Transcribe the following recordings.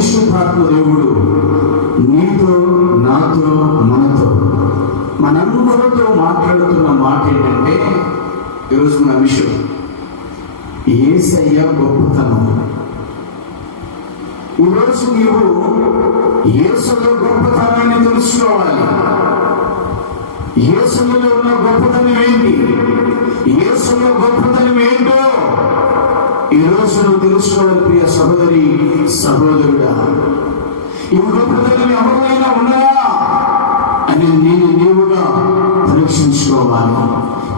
పరిశుద్ధాత్మ దేవుడు నీతో, నాతో, మనతో, మనందరితో మాట్లాడుతున్న మాట ఏంటంటే ఈరోజు మన విషయం యేసయ్య గొప్పతనం. ఈరోజు నీవు యేసులో గొప్పతనాన్ని తెలుసుకోవాలి. యేసులో ఉన్న గొప్పతనం ఏంటి, యేసులో గొప్పతనం ఏంటో ఈరోజు నువ్వు తెలుసుకోవాలి. ప్రియ సహోదరి, సహోదరుడా, ఈ గొప్పతనం ఎవరైనా ఉన్నారా అని నీవుగా పరీక్షించుకోవాలి.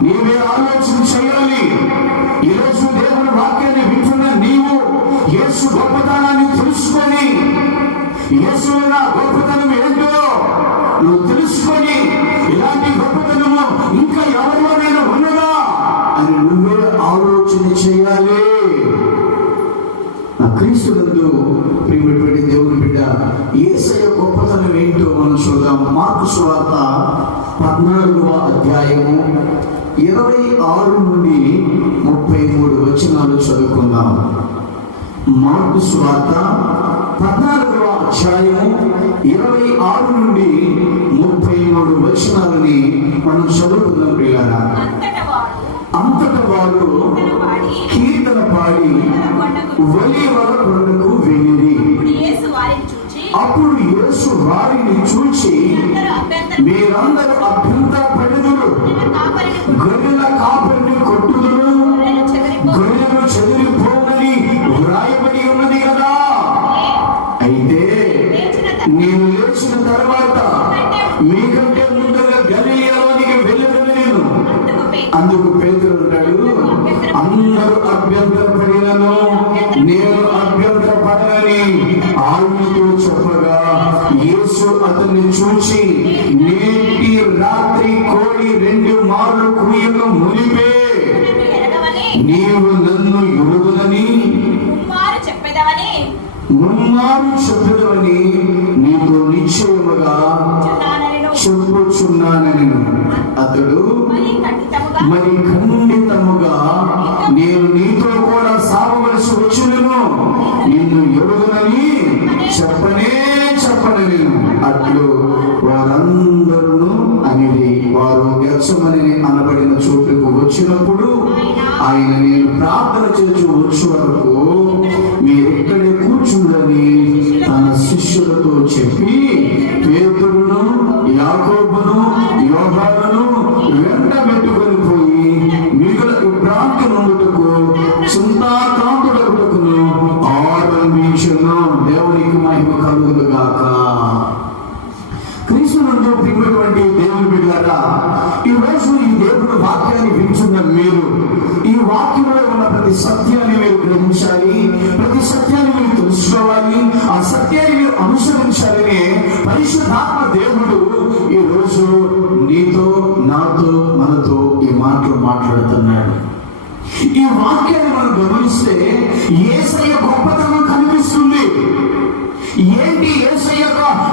నీవే ఆలోచన చేయాలి. ఈరోజు దేవుని వాక్యాన్ని వింటున్న నీవు యేసు గొప్పతనాన్ని తెలుసుకొని, యేసులో గొప్పతనం ఏంటో నువ్వు తెలుసుకొని, ఇలాంటి గొప్పతనము ఇంకా ఎవరిలోనైనా ఉన్నదా అని నువ్వే ఆలోచన చేయాలి. క్రీస్తునందు ప్రియమైనటువంటి దేవుని బిడ్డ, యేసయ్య గొప్పతనం ఏంటో మనం చూద్దాం. మార్కు సువార్త 14వ అధ్యాయము 26 నుండి 33 వచనాలు చదువుకుందాం. మార్కు సువార్త 14వ అధ్యాయము 26 నుండి 33 వచనాలని మనం చదువుకుందాం. ప్రియులారా, అంతట వారు కీర్తన పాడి ఒలీవ కొండకు వెళ్ళిరి. అప్పుడు యేసు వారిని చూచి, మీరందరూ అభ్యంతర పడుదురు, గొర్రెల కాపరిని కొట్టుదురు, గొర్రెలు చెదిరిపోనని వ్రాయబడి ఉన్నది కదా. అయితే నేను లేచిన తర్వాత మీకంటే ముందుగా గలిలయలోనికి వెళ్ళదను నేను. అందుకు పేతురు అంటాడు, అందరూ అభ్యంతర పడినను నేను అభ్యంతర పడనని ఆయనతో చెప్పగా, యేసు అతన్ని చూచి, నేటి రాత్రి కోడి 2 మార్లు కూయక మునిపే నీవు నన్ను ఎరుగునని ముమ్మారు చెప్పదవని నీతో నిశ్చయముగా చెప్పుచున్నానని. అతడు, మరి ఖండితముగా నేను నీతో కూడా సావవలసి వచ్చును, నిన్ను ఎరుగునని చెప్పనని అట్లు వారందరూ అనేది. వారు గెత్సెమని అనబడిన చోటుకు వచ్చినప్పుడు ఆయన, నేను ప్రార్థన చేసి వచ్చే వరకు మీరెక్కడే కూర్చుండని తన శిష్యులతో చెప్పి, పేతురును, యాకోబును, యోహానును వెంట పెట్టుకొని పోయి మిగుల భ్రాంతి నుండుటకు చింతాకాంతుడకును ఆరంభించును. దేవునికి మహిమ కలుగును గాక. క్రీస్తునందు ప్రియమైనటువంటి దేవుని బిడ్డలారా, ఈ రోజు ఈ దేవుని వాక్యాన్ని వింటున్న మీరు ఈ వాక్యంలో ఉన్న ప్రతి సత్యాన్ని మీరు గ్రహించాలి, ప్రతి సత్యాన్ని మీరు తెలుసుకోవాలి, ఆ సత్యాన్ని మీరు అనుసరించాలని పరిశుద్ధాత్మ దేవుడు ఈ రోజు నీతో, నాతో, మనతో ఈ మాటలు మాట్లాడుతున్నాడు. ఈ వాక్యాన్ని మనం గమనిస్తే యేసయ్య గొప్పతనం కనిపిస్తుంది. ఏంటి యేసయ్య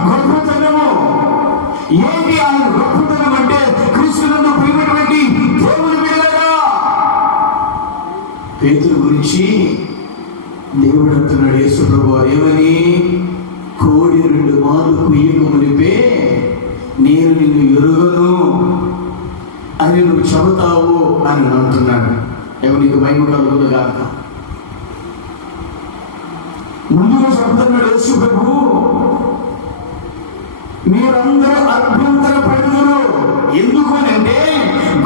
గొప్పతనము? ఏంటి ఆయన గొప్పతనం అంటే, క్రీస్తునందు ప్రియమైనటువంటి దేవుని బిడ్డలారా, పేతురు గురించి దేవుడు అంటున్నాడు, యేసు ప్రభువు ఏమని, కోడి 2 మార్లు కుయ్యక మునిపే నేను నిన్ను ఎరుగను అని నువ్వు చెబుతావు అని అంటున్నాడు. ఎవరికి మహిమ కలుగును గాక. ముందుగా చెబుతున్నాడు యేసు ప్రభువు, మీరందరూ అభ్యంతర పడుదురు. ఎందుకు అంటే,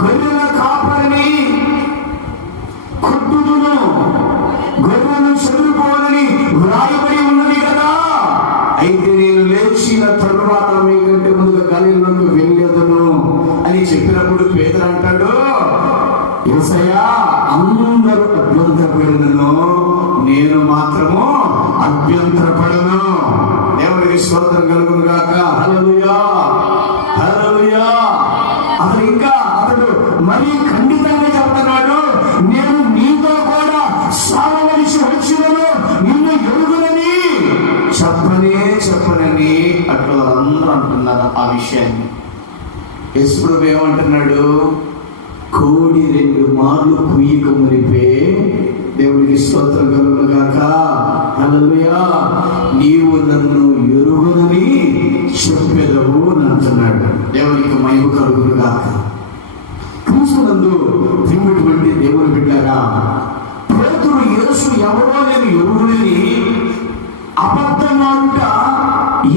గొర్రెల కాపరిని కొట్టుదును, గొర్రెలను చెదిరిపోవాలని వ్రాయబడి ఉన్నది కదా. అయితే నేను లేచిన తరువాత మీకంటే ముందుగా గలిలయలోకి వెళ్ళేదను అని చెప్పినప్పుడు పేతురు అంటాడు, యేసయ్యా, అందరూ అభ్యంతర పడినను నేను మాత్రము అభ్యంతర పడను. దేవునికి స్తోత్రం కలుగును గాక. హల్లెలూయా, హల్లెలూయా. అతడు మరీ ఖండితంగా చెప్తున్నాడు, నేను నీతో కూడా సావవలసి వచ్చినను, నిన్ను ఎరుగునని చెప్పనని అట్లా అందరూ అంటున్నారు ఆ విషయాన్ని. యేసు ప్రభువు ఏమంటున్నాడు, కోడి 2 మార్లు కుయ్యక మునిపే దేవునికి స్తోత్రం కలుగును గాక. హల్లెలూయా. నీవు నన్ను ఎరుగునని చెప్పెదవు అంటున్నాడు. దేవునికి మహిమ కలుగును గాక. క్రీస్తునందు ప్రియమైనటువంటి దేవుని బిడ్డలారా, పేతురు యేసు ఎవరో నేను ఎరుగునని అబద్ధమాడుట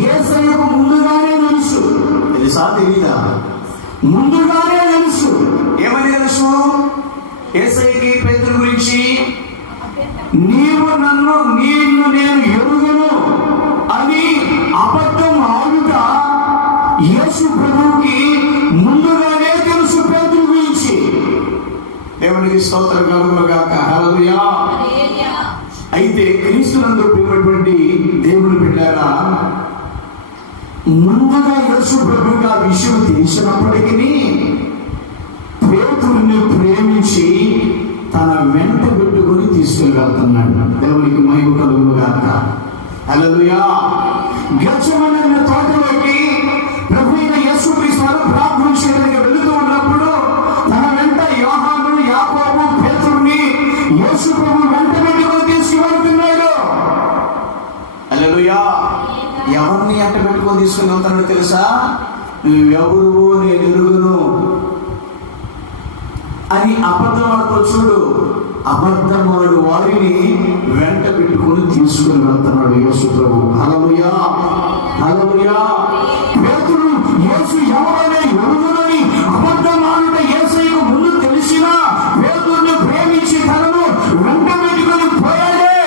యేసయ్యకు ముందుగానే తెలుసు. తెలుసా తెలీదా? ముందుగానే తెలుసు. ఏమని తెలుసు? యేసయ్యకి పేతురు గురించి నిన్ను నేను ఎరుగును అని అబద్ధం ఆడుట యేసు ప్రభువుకి ముందుగానే తెలుసు పేతురు గురించి. దేవునికి స్తోత్రం కలుగును గాక. హల్లెలూయా. అయితే క్రీస్తునందు ప్రియమైనటువంటి దేవుని బిడ్డలారా, ముందుగా యేసు ప్రభువుకి ఆ విషయం తెలిసినప్పటికీ పేతురుని ప్రేమించి తన వెంట పెట్టుకొని తీసుకుని వెళ్తున్నాడు. దేవునికి మహిమ కలుగును గాక. హల్లెలూయా. గెత్సేమనే తోటలోకి ప్రభువైన యేసుక్రీస్తు వారు ప్రార్థన చేయడానికి వెళుతూ ఉన్నప్పుడు తన వెంట యోహాను, యాకోబు, పేతురుని యేసు ప్రభువు వెంట పెట్టుకొని తీసుకువెళ్తున్నాడు. హల్లెలూయా. ఎవరిని వెంట పెట్టుకొని తీసుకుని వెళ్తాడో తెలుసా? నువ్వెవరు నేను ఎరుగును అని అబద్ధమాడుతూ చూడు. అబద్ధమాడు వారిని వెంట పెట్టుకుని తీసుకుని వెళ్తున్నాడు యేసు ప్రభు. హల్లెలూయా. హల్లెలూయా. పేతురు యేసు ఎవరైనా ఎరుగునని అబద్ధమాడుట యేసయ్యకు ముందు తెలిసినా పేతురుని ప్రేమించి తనను వెంట పెట్టుకుని పోయాడే.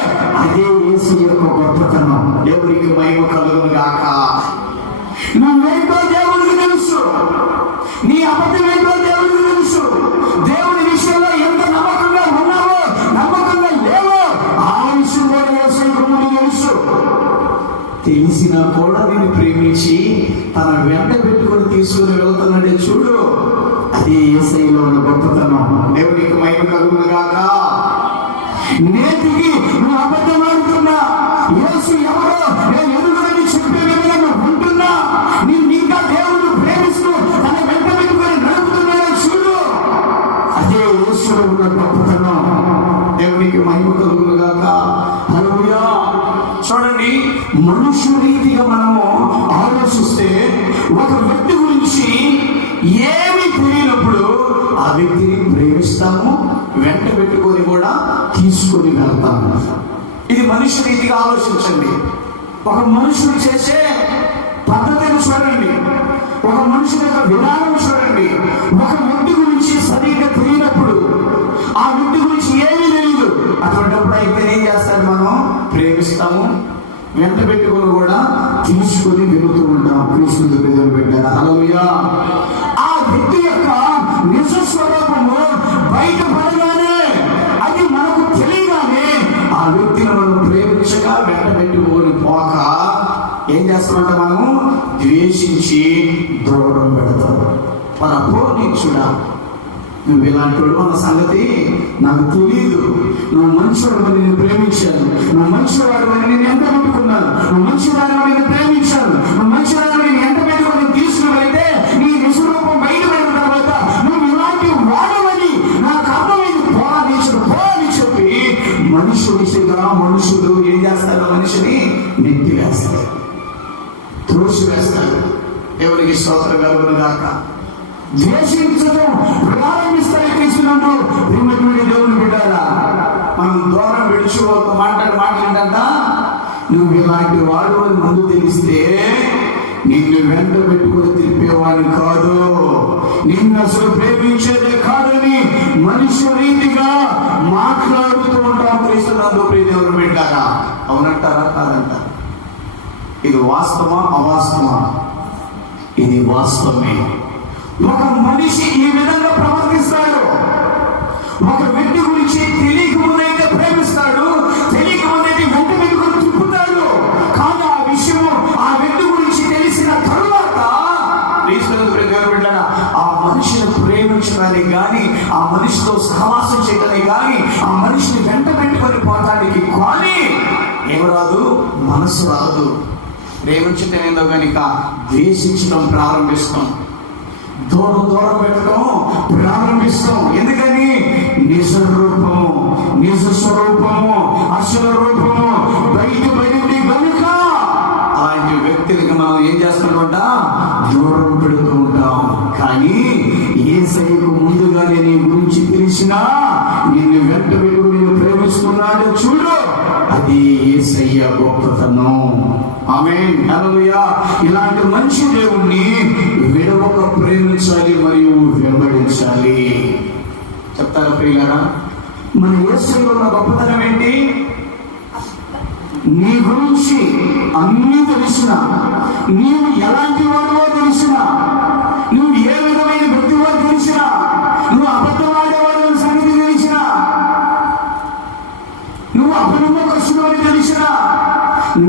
అదే యేసు యొక్క గొప్పతనం. దేవునికి మహిమ కలుగును గాక. నువ్వేంటో దేవునికి తెలుసు, నీ అబద్ధం ఏంటో దేవునికి తెలుసు. దేవుని విషయంలో ఎంత నమ్మకంగా ఉన్నావో నమ్మకంగా లేవో ఆ విషయం కూడా యేసయ్యకు ముందు తెలుసు. తెలిసినా కూడా నేను ప్రేమించి తన వెంట పెట్టుకొని తీసుకుని వెళ్తున్నాడే చూడు, అదే యేసయ్యలో ఉన్న గొప్పతనం. దేవునికి మహిమ కలుగును గాక. నేటికి నువ్వు అబద్ధమాడుతున్నా, యేసు ఎవరో నేను ఎరుగునని చెప్పే విధంగా నువ్వు ఉంటున్నా, నిన్ను ఇంకా దేవుడు ప్రేమిస్తూ తన వెంట పెట్టుకొని నడుపుతున్నాడో చూడు, అదే యేసులో ఉన్న గొప్పతనం. దేవునికి మహిమ కలుగును గాక. హల్లెలూయా. చూడండి, మనుష్య రీతిగా మనము ఆలోచిస్తే ఒక వ్యక్తి గురించి ఏమీ తెలియనప్పుడు ఆ వ్యక్తిని ప్రేమిస్తాము, వెంట పెట్టుకొని కూడా తీసుకొని వెళ్తాము. ఇది మనుష్య రీతిగా ఆలోచించండి. ఒక మనుషుడు చేసే పద్ధతిని చూడండి, ఒక మనుషుల యొక్క విధానం చూడండి. ఒక వ్యక్తి గురించి సరిగ్గా తెలియనప్పుడు, ఆ వ్యక్తి గురించి ఏమీ తెలియదు, అటువంటిప్పుడు అయితే ఏం చేస్తాడు? మనం ప్రేమిస్తాము, వెంట పెట్టుకొని కూడా తీసుకొని వెళుతూ ఉంటాం. క్రీస్తుని ఎదురు పెట్టారు. హల్లెలూయా. ఆ వ్యక్తి యొక్క నిజ స్వరూపము బయటపడగానే, అది మనకు తెలియగానే ఆ వ్యక్తిని మనం ప్రేమించగా వెంట పెట్టుకొని పోక ఏం చేస్తామంటే మనము ద్వేషించి దూరం పెడతాం. మన పోనీచుడా, నువ్వు ఇలాంటి వాడు అన్న సంగతి నాకు తెలియదు, నువ్వు మంచివాడు అని నేను ప్రేమించాను, నువ్వు మంచివాడు అని నేను ఎంట పెట్టుకున్నాను, నువ్వు మంచివాడు అని నేను ప్రేమించాను, నువ్వు మంచివాడు అని నేను ఎంట పెట్టుకుని తీసుకున్నట్లయితే నీ నిజరూపం బయటపడిన తర్వాత నువ్వు ఇలాంటి వాడవని నాకు అర్థమైంది, పోని చెప్పి మనుషులు ఏం చేస్తారు? మనిషిని నెత్తి వేస్తారు, త్రోసి వేస్తారు. ఎవరికి స్తోత్రం కలుగును గాక. ద్వేషించడం ప్రారంభిస్తారు క్రీస్తునందు ప్రియమైనటువంటి దేవుని బిడ్డలారా. మనం దూరం విడిచి ఒక మాట్లాడంట, నువ్వు ఇలాంటి వాడు అని ముందు తెలిస్తే నిన్ను వెంట పెట్టుకుని తిప్పేవాడిని కాదు, నిన్ను అసలు ప్రేమించేదే కాదని మనిషి రీతిగా మాట్లాడుతూ ఉంటాం క్రీస్తునందు ప్రియ దేవుని బిడ్డలారా. అవునంటారా కాదంటారా? ఇది వాస్తవమా అవాస్తవమా? ఇది వాస్తవమే. ఒక మనిషి ఈ విధంగా ప్రవర్తిస్తాడు. ఒక వ్యక్తి గురించి తెలియక ముందైతే ప్రేమిస్తాడు, తెలియక ముందైతే వెంట పెట్టుకుని తిప్పుతాడు. కానీ ఆ విషయం ఆ వ్యక్తి గురించి తెలిసిన తరువాత ఆ మనిషిని ప్రేమించడానికి కానీ, ఆ మనిషితో సహవాసం చేయడానికి కానీ, ఆ మనిషిని వెంట పెట్టుకొని పోవటానికి కానీ ఏం రాదు? మనసు రాదు. ప్రేమించటం ఏందో కనుక ద్వేషించడం ప్రారంభిస్తాం, దూరం పెట్టడం ప్రారంభిస్తాం. ఎందుకని? నిజ రూపము, నిజ స్వరూపము, అసలు రూపము బయటపడింది కనుక అలాంటి వ్యక్తులకి మనం ఏం చేస్తామంట, దూరం పెడుతూ ఉంటాం. కానీ యేసయ్యకు ముందుగానే నీ గురించి తెలిసినా నిన్ను వెంట పెట్టుకుని నిన్ను ప్రేమిస్తున్నాడు చూడు, అది యేసయ్య గొప్పతనం. ఆమేన్, హల్లెలూయా. ఇలాంటి మంచి దేవుణ్ణి విడవక ప్రేమించాలి మరియు వెంబడించాలి. చెప్తారా ప్రియులారా? మన యేసయ్యలో ఉన్న గొప్పతనం ఏంటి? నీ గురించి అన్నీ తెలిసిన, నీవు ఎలాంటి వాడివో తెలిసిన, నువ్వు ఏ విధమైన వ్యక్తివో తెలిసిన, నువ్వు అబద్ధం ఆడేవాడు సంగతి తెలిసిన, నువ్వు అపనమ్మకస్తుడు అని తెలిసిన,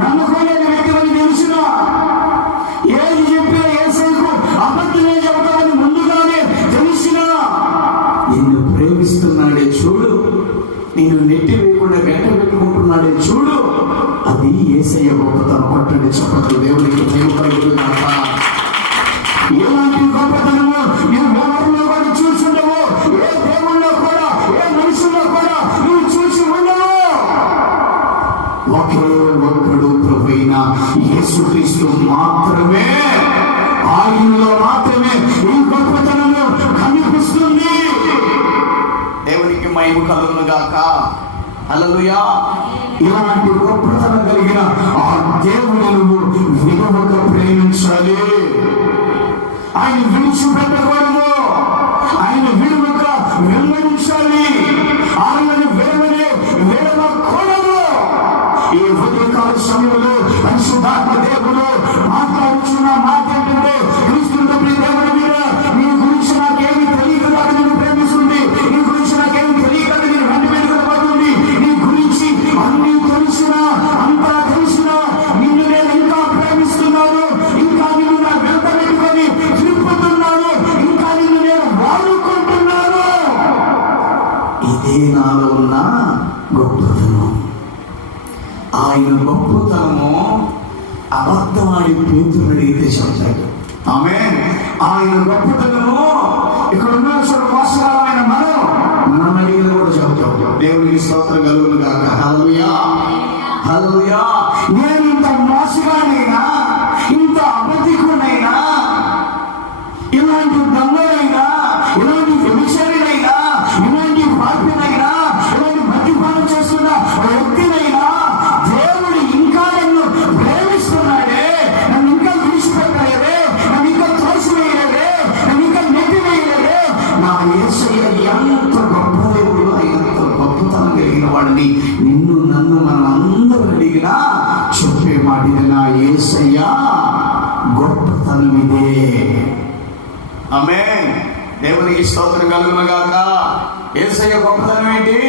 నమ్మకమైన వ్యక్తి అని తెలిసిన, ఏది చెప్పినా యేసయ్యకు అబద్ధమే చెబుతామని ముందుగానే తెలిసిన, నిన్ను ప్రేమిస్తున్నాడే చూడు, నేను నెట్టి వేయకుండా గంట పెట్టుకుంటున్నాడే చూడు, అది యేసయ్య గొప్పతనం. కొట్టండి చెప్పట్లు, దేవునికి దేవుడు. ఎలాంటి గొప్పతనము నువ్వు ఎవరిలో కూడా చూసుండవు, ఏ దేవుళ్ళో కూడా, ఏ మనుషుల్లో కూడా నువ్వు చూసి ఉండవు. ఒకే ఒక్కడు ప్రభువైన యేసుక్రీస్తు మాత్రమే, ఆయనలో మాత్రమే ఈ గొప్పతనము కనిపిస్తుంది. దేవునికి మహిమ కలుగును గాక. హల్లెలూయా. ఇలాంటి గొప్పతనం కలిగిన ఆ దేవుని విడవక ప్రేమించాలి. ఆయన విడిచిపెట్టకూడదు, ఆయన విడవక వెంబడించాలి, ఆయనను విడవకూడదు. ఈ ఉదయకాల సమయంలో పరిశుద్ధాత్మ దేవుడు మాట్లాడుతున్న మాట ఏంటంటే, క్రీస్తుతో దేవుడి మీద నీ గురించి నాకేమి తెలియదు, అది నేను ప్రేమిస్తుంది, నీ గురించి నాకేమి తెలియదు, నేను వెంట పెట్టుకోబోతుంది, నీ గురించి అన్ని తెలిసిన, అంతా తెలిసిన, నిన్ను నేను ఇంకా ప్రేమిస్తున్నాను, ఇంకా నిన్ను నా వెంట పెట్టుకొని తిప్పుతున్నాను, ఇంకా నిన్ను నేను వాడుకుంటున్నాను. ఇదే నాలో ఉన్న గొప్పతనం. ఆయన గొప్పతనము అబద్ధమాడి పేతురు అడిగితే చెప్తాడు. ఆమేన్. ఆయన గొప్పతనము ఇక్కడ ఉన్న మోసగాలమైన మనం అడిగిన కూడా చెబుతాం. దేవునికి స్తోత్రం కలుగును గాక. హల్లెలూయా, హల్లెలూయా. నేను ఇంత మోసగానైనా, ఇంత అబద్ధికునైనా, ఇలాంటి దొంగలైనా, ఇలాంటి వ్యభిచారినైనా, ఇలాంటి పాపినైనా, ఇలాంటి మద్యపానం చేస్తున్న వ్యక్తినైనా దేవుడు ఇంకా నన్ను ప్రేమిస్తున్నాడే, నన్ను ఇంకా విడిచిపెట్టలేదే, నన్ను ఇంకా తోసివేయలేదే, నన్ను ఇంకా నెట్టివేయలేదే. నా యేసయ్య ఎంత గొప్ప దేవుడు, ఎంత గొప్పతనం కలిగిన వాడిని నిన్ను నన్ను మనం అందరూ అడిగినా చెప్పే మాట ఇది, నా యేసయ్య గొప్పతనం ఇదే. ఆమేన్. దేవునికి స్తోత్రం కలుగును గాక. యేసయ్య గొప్పతనం ఏంటి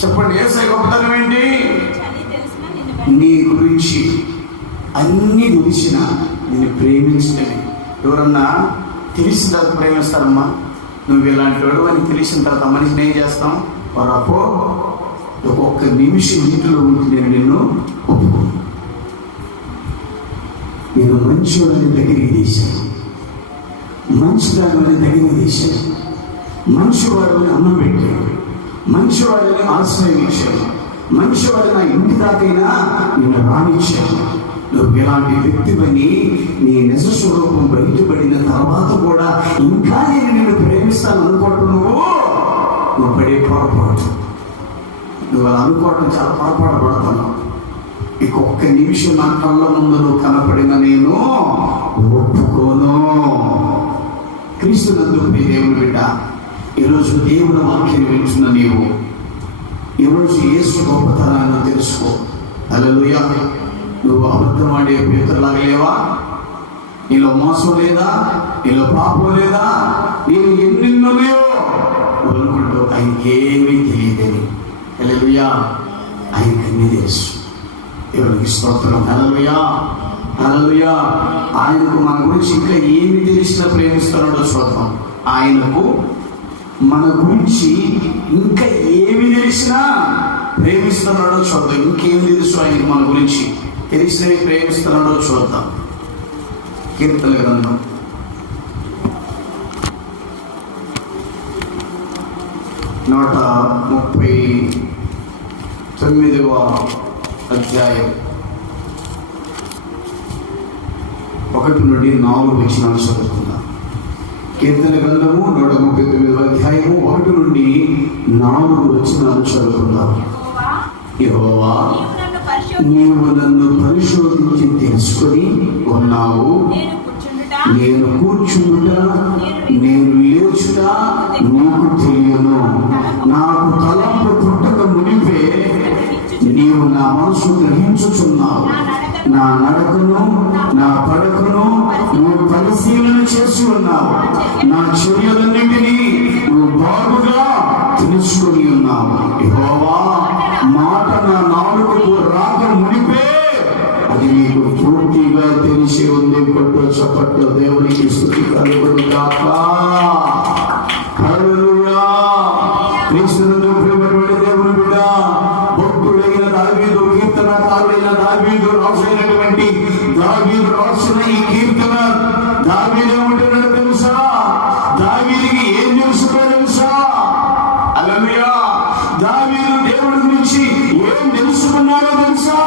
చెప్పండి? యేసయ్య గొప్పతనం ఏంటి? నీ గురించి అన్ని తెలిసిన నేను ప్రేమించడమే. ఎవరన్నా తెలిసిన తర్వాత ప్రేమిస్తారమ్మా? నువ్వు ఇలాంటి వాడు అని తెలిసిన తర్వాత మనిషిని ఏం చేస్తాం? పరాపో ఒక్కొక్క నిమిషం ఇంటిలో ఉంటే నేను నిన్ను ఒప్పుకోను, నేను మంచివాడిని దగ్గరికి తీశాను, మంచిదాని దగ్గరికి తీశాను, మంచివాడిని అన్నం పెట్టాను, మంచివాడిని ఆశ్రయం ఇచ్చాను, మంచివాడు నా ఇంటి దాకైనా నిన్ను రానిచ్చాను. నువ్వు ఇలాంటి వ్యక్తివని నీ నిజ స్వరూపం బయటపడిన తర్వాత కూడా ఇంకా నేను నిన్ను ప్రేమిస్తాను అనుకోవటం నువ్వు పడే పొరపాటు. నువ్వు అలా అనుకోవటం చాలా పొరపాటు పడుతున్నావు. ఇంకొక్క నిమిషం నా కళ్ళ ముందు నువ్వు కనపడిన నేను ఒప్పుకోను. క్రీస్తునందు మీ దేవుని బిడ్డ, ఈరోజు దేవుని వాక్యం వింటున్న నీవు ఈరోజు యేసు గొప్పతనాన్ని తెలుసుకో. హల్లెలూయా. నువ్వు అబద్ధం ఆడే పేతురులాగా లేవా? నీలో మోసం లేదా? నీలో పాపం లేదా? నేను ఎన్నెన్నో లేవో నువ్వు అనుకుంటూ ఆయనకి ఏమీ తెలియదని. హల్లెలూయా. ఆయనకి అన్నీ తెలుసు. దేవునికి స్తోత్రం. హల్లెలూయా, హల్లెలూయా. ఆయనకు మన గురించి ఇంకా ఏమి తెలిసినా ప్రేమిస్తున్నాడో చూద్దాం. ఆయనకు మన గురించి ఇంకా ఏమి తెలిసినా ప్రేమిస్తున్నాడో చూద్దాం. ఇంకేం తెలుసు ఆయనకు మన గురించి తెలిసినవి ప్రేమిస్తున్నాడో చూద్దాం. కీర్తన గ్రంథం 33 139వ అధ్యాయం 1 నుండి 4 వచనాలు చదువుకుందాం. కీర్తన గ్రంథము 139వ అధ్యాయము 1 నుండి 4 వచనాలు చదువుకుందాం. యెహోవా, నీవు నన్ను పరిశోధించి తెలుసుకొని ఉన్నావు. నేను కూర్చుండుట, నేను లేచుట నీకు తెలియను. నాకు తలంపు పుట్టక మునిపే నీవు నా మనసు గ్రహించుచున్నావు. నా నడకను, నా పడకను నువ్వు పరిశీలన చేసి ఉన్నావు. నా చర్యలన్నింటినీ నువ్వు బాగుగా తెలుసుకొని ఉన్నావు. యెహోవా, మాట నా నాలుకకు రాక మునిపే అది నీకు పూర్తిగా తెలిసి ఉంది. కొట్టు చప్పట్లు దేవునికి స్తుతి కలుగును గాక. హల్లెలూయా. క్రీస్తునందు ప్రియమైనటువంటి దేవుని బిడ్డ, భక్తుడైన దావీదు, కీర్తనకారుడైన దావీదు రాసినటువంటి దావీదు రాసిన ఈ కీర్తన దావీదు ఏమంటున్నాడో తెలుసా? దావీదుకి ఏం తెలుసుదో తెలుసా? హల్లెలూయా. దావీదు దేవుడి గురించి ఏం తెలుసుకున్నాడో తెలుసా?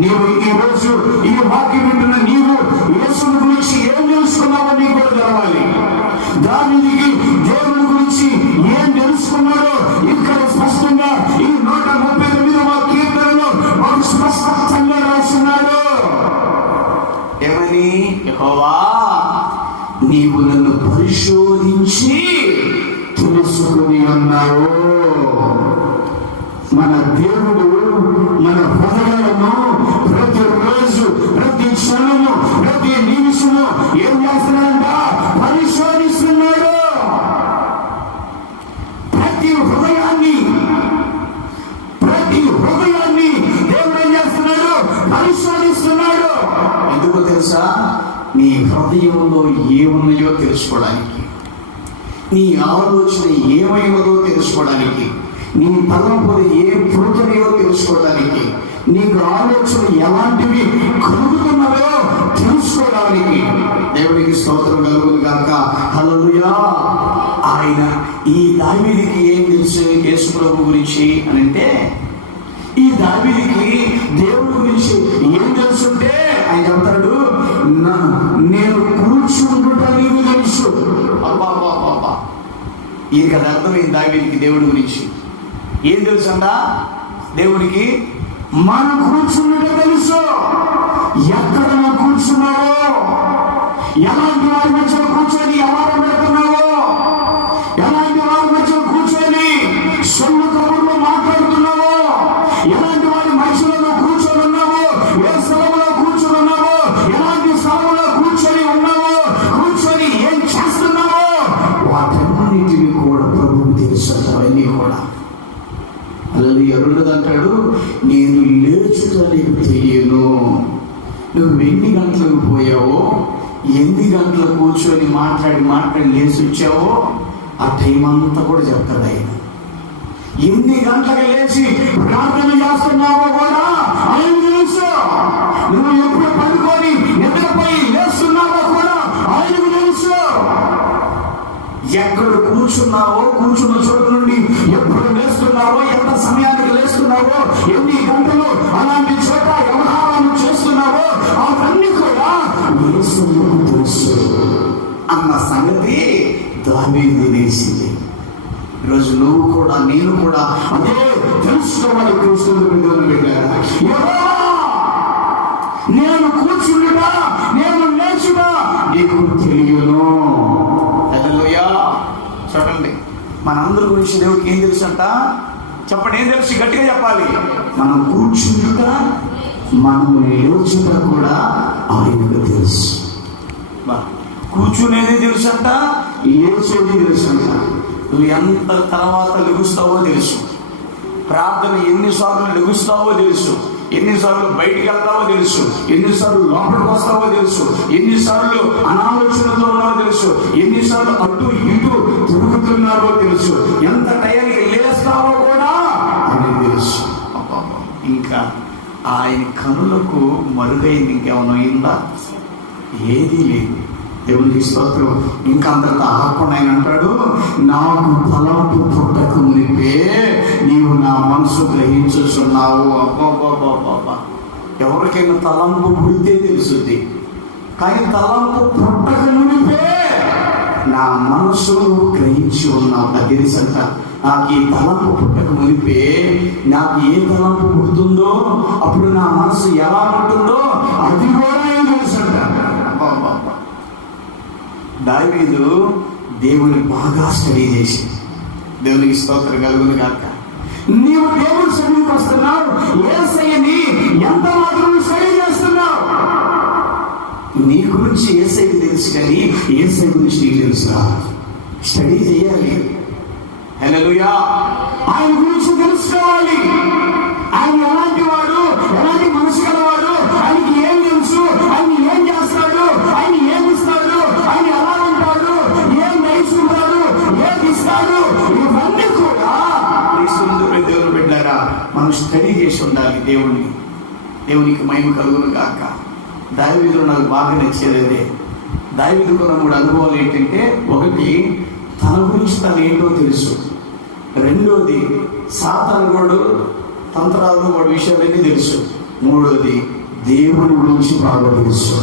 నీవు ఈ రోజు ఈ వాక్యం వింటున్న నీవు యేసుని గురించి ఏం తెలుసుకున్నావో నీకు కూడా తెలవాలి. దావీదుకి దేవుని గురించి ఏం తెలుసుకున్నాడో ఇక్కడ స్పష్టంగా ఈ 139వ కీర్తనలో వాడు స్పష్టంగా రాస్తున్నాడు. ఏమని? యెహోవా, నీవు నన్ను పరిశోధించి తెలుసుకుని ఉన్నావు. మన దేవుడు మన హృదయాలను ప్రతిరోజు, ప్రతి క్షణము, ప్రతి నిమిషము ఏం చేస్తున్నాడంట? పరిశోధిస్తున్నాడు. ప్రతి హృదయాన్ని దేవుడు ఏం చేస్తున్నాడు? పరిశోధిస్తున్నాడు. ఎందుకు తెలుసా? నీ హృదయంలో ఏమున్నాయో తెలుసుకోవడానికి, నీ ఆలోచన ఏమైనదో తెలుసుకోవడానికి, నీ తలంపులు ఏం పుడుతున్నాయో తెలుసుకోవడానికి, నీకు ఆలోచన ఎలాంటివి కలుగుతున్నాయో తెలుసుకోవడానికి. దేవునికి స్తోత్రం కలుగును గాక. హల్లెలూయా. ఆయన ఈ దావీదుకి ఏం తెలుసు యేసు ప్రభు గురించి అని అంటే, ఈ దావీదుకి దేవుడి గురించి ఏం తెలుసుంటే ఆయన చెప్తాడు, నేను కూర్చుంటుట నీకు తెలుసు. అబ్బా, ఈ కదా అర్థమైంది దావీదుకి దేవుడి గురించి ఏం తెలుసంట? దేవుడికి మనం కూర్చున్నట్టు తెలుసు. ఎక్కడ నువ్వు కూర్చున్నావో, ఎలాంటి వారి మధ్యలో కూర్చొని వ్యవహారం పెడుతున్నావో, ఎలాంటి వారి మధ్యలో కూర్చొని సొల్లు కబుర్లు మాట్లాడుతున్నావో, ఎలాంటి వారి మధ్యలో కూర్చొని ఉన్నావో, ఏ స్థలంలో కూర్చొని ఉన్నావో, ఎలాంటి స్థలంలో కూర్చొని ఉన్నావో, కూర్చొని ఏం చేస్తున్నావో, వాటన్నిటిని కూడా ప్రభువు తెలుసు. అవన్నీ కూడా అంటాడు, నేను లేచుట నీకు తెలియను. నువ్వు ఎన్ని గంటలకు పోయావో, ఎన్ని గంటలకు కూర్చొని మాట్లాడి లేచి వచ్చావో ఆ టైం అంతా కూడా చెప్తాడు ఆయన. ఎన్ని గంటలకు లేచి ప్రార్థన చేస్తున్నావో కూడా ఆయన తెలుసు. నువ్వు ఎప్పుడు పడుకొని నిద్రపోయి లేస్తున్నావో కూడా ఆయనకు తెలుసు. ఎక్కడ కూర్చున్నావో, కూర్చున్న చోటు నుండి ఎప్పుడు లేస్తున్నావో, ఎంత సమయానికి లేస్తున్నావో, ఎన్ని గంటలు అలాంటి చోట వ్యవహారాలు చేస్తున్నావో అవన్నీ కూడా యేసుకు తెలుసు అన్న సంగతి దావీదు తెలిసింది. ఈరోజు నువ్వు కూడా, నేను కూడా అదే తెలుసుకోవాలి. నేను కూర్చుంటా, నేను లేచుటా నీకు తెలియను. చూడండి, మనందరి గురించి దేవుడికి ఏం తెలుసు అంట? చెప్పండి, ఏం తెలుసు? గట్టిగా చెప్పాలి. మనం కూర్చుంట, మనం లేచుట కూడా ఆయనకు తెలుసు. కూర్చునేది తెలుసు అంట, లేచేది తెలుసు అంట. నువ్వు ఎంత తర్వాత లెగుస్తావో తెలుసు. ప్రార్థన ఎన్నిసార్లు లెగుస్తావో తెలుసు. ఎన్నిసార్లు బయటికి వెళ్తావో తెలుసు. ఎన్నిసార్లు లోపలికి వస్తావో తెలుసు. ఎన్నిసార్లు అనాలోచనతో ఉన్నావో తెలుసు. ఎన్నిసార్లు అటు ఇటు తిరుగుతున్నావో తెలుసు. ఎంత టైంకి లేస్తావో కూడా అని తెలుసు. ఇంకా ఆయన కనులకు మరుగైంది ఇంకేమైనా అయిందా? ఏదీ లేదు. దేవునికి స్తోత్రం. ఇంకా అందరితో ఆకుండా ఆయన అంటాడు, నాకు తలంపు పుట్టక మునిపే నీవు నా మనసు గ్రహించుచున్నావు. అబ్బా, ఎవరికైనా తలంపు పుడితే తెలుసుద్ది, కానీ తలంపు పుట్టక మునిపే నా మనసు నువ్వు గ్రహించి ఉన్నావు. నాకు తెలుసంట, నాకు ఈ తలంపు పుట్టక మునిపే నాకు ఏ తలంపు పుడుతుందో అప్పుడు నా మనసు ఎలా ఉంటుందో అది కూడా ఏం తెలుసంట. దావీదు దేవుని బాగా స్టడీ చేసి, దేవునికి స్తోత్రం కలుగును గాక. నీవు దేవుని సన్నిధికి వస్తున్నావు, యేసయ్యని ఎంత మాత్రం స్టడీ చేస్తున్నావు? నీ గురించి యేసయ్యకి తెలుసు, కానీ యేసయ్య గురించి నీకు తెలుసా? స్టడీ చేయాలి. హల్లెలూయా. ఆయన గురించి తెలుసుకోవాలి. ఆయన ఎలాంటి వాడు, ఎలాంటి మనసు గలవాడు, ఆయనకి ఏం తెలుసు, ఆయన ఏం చేస్తాడు, ఆయన ఏమి ఇస్తాడు, ఆయన ఎలా ఉంటాడు, ఏం నేర్చుకుంటాడు, ఏది ఇస్తాడు, ఇవన్నీ కూడా దేవుని బిడ్డారా మనం స్టడీ చేసి ఉండాలి. దేవునికి మహిమ కలుగును గాక. దావీదులో నాకు బాగా నచ్చేదే, దావీదుకున్న 3 అనుభవాలు ఏంటంటే, ఒకటి తన గురించి తను ఏంటో తెలుసు, రెండోది సాతాను వాడు తంత్రాలు వాడి విషయాలన్నీ తెలుసు, మూడోది దేవుని గురించి బాగా తెలుసు.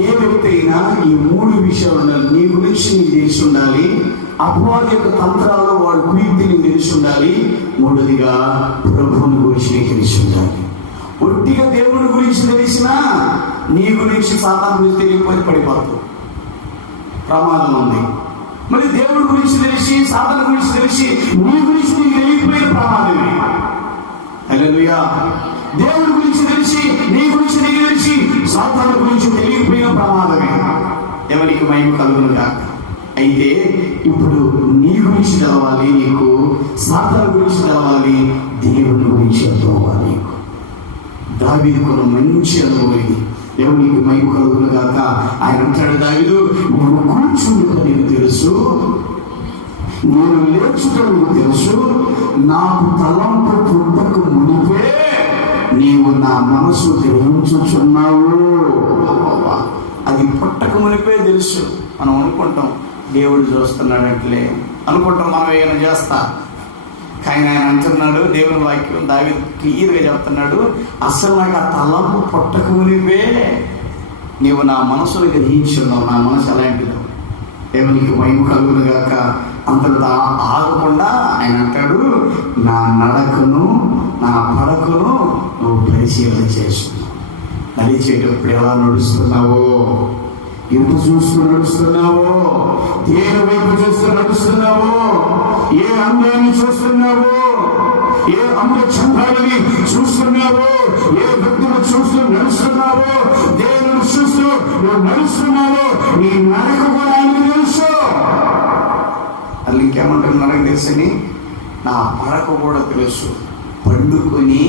ఏ వ్యక్తి అయినా ఈ 3 విషయాలు ఉండాలి. నీ గురించి నీకు తెలిసి ఉండాలి, అపవాది యొక్క తంత్రాలు వాడి కుయుక్తి నీకు తెలిసి ఉండాలి, మూడోదిగా ప్రభువుని గురించి నీకు తెలిసి ఉండాలి. ఒట్టిగా దేవుని గురించి తెలిసినా నీ గురించి సాతాను గురించి తెలియకపోతే పడిపోతావు, ప్రమాదం ఉంది. మరి దేవుడి గురించి తెలిసి సాతాను గురించి తెలిసి నీ గురించి నీకు తెలియకపోయిన ప్రమాదమే. హల్లెలూయా. దేవుడి గురించి తెలిసి నీ గురించి నీకు తెలిసి సాతాను గురించి తెలియకపోయిన ప్రమాదమే. ఎవరికి మహిమ కలుగును గాక. అయితే ఇప్పుడు నీ గురించి తెలవాలి నీకు, సాతాను గురించి తెలవాలి, దేవుని గురించి తెలవాలి నీకు. దావీదుకున్న మంచి అనుభవం ఇది. దేవునికి మహిమ కలుగును గాక. ఆయన అంటాడు, దావీదు నేను కూర్చుండుట నీకు తెలుసు, నేను లేచుట నీకు తెలుసు, నాకు తలంపు పుట్టక మునిపే నీవు నా మనసు గ్రహించుచున్నావు. అది పుట్టక మునిపే తెలుసు. మనం అనుకుంటాం దేవుడు చూస్తున్నాడట్లే అనుకుంటాం, మనం ఏమైనా చేస్తా, కానీ ఆయన అంటున్నాడు, దేవుని వాక్యం దావీదు క్లియర్గా చెప్తున్నాడు, అసలు నాకు ఆ తలంపు పుట్టక మునిపే నీవు నా మనసును గ్రహించున్నావు. నా మనసు ఎలాంటిదో. దేవునికి మహిమ కలుగును గాక. అంతటా ఆగకుండా ఆయన అంటాడు, నా నడకను నా పడకను నువ్వు పరిశీలన చేస్తున్నావు. నడిచేటప్పుడు ఎలా నడుస్తున్నావో, ఎటు చూస్తూ నడుస్తున్నావో, దేని వైపు చూస్తూ నడుస్తున్నావో, ఏ అంగాన్ని చూస్తున్నావో, ఏ అంగ చంద్రాలని చూస్తున్నావో, ఏ వ్యక్తులు చూస్తూ నడుస్తున్నావో, దేవుని చూస్తూ నువ్వు నడుస్తున్నావో, నీ నడక కూడా ఆయనకు తెలుసు. అది ఇంకేమంటారు, నడక తెలుసని నా పడక కూడా తెలుసు. పండుకొని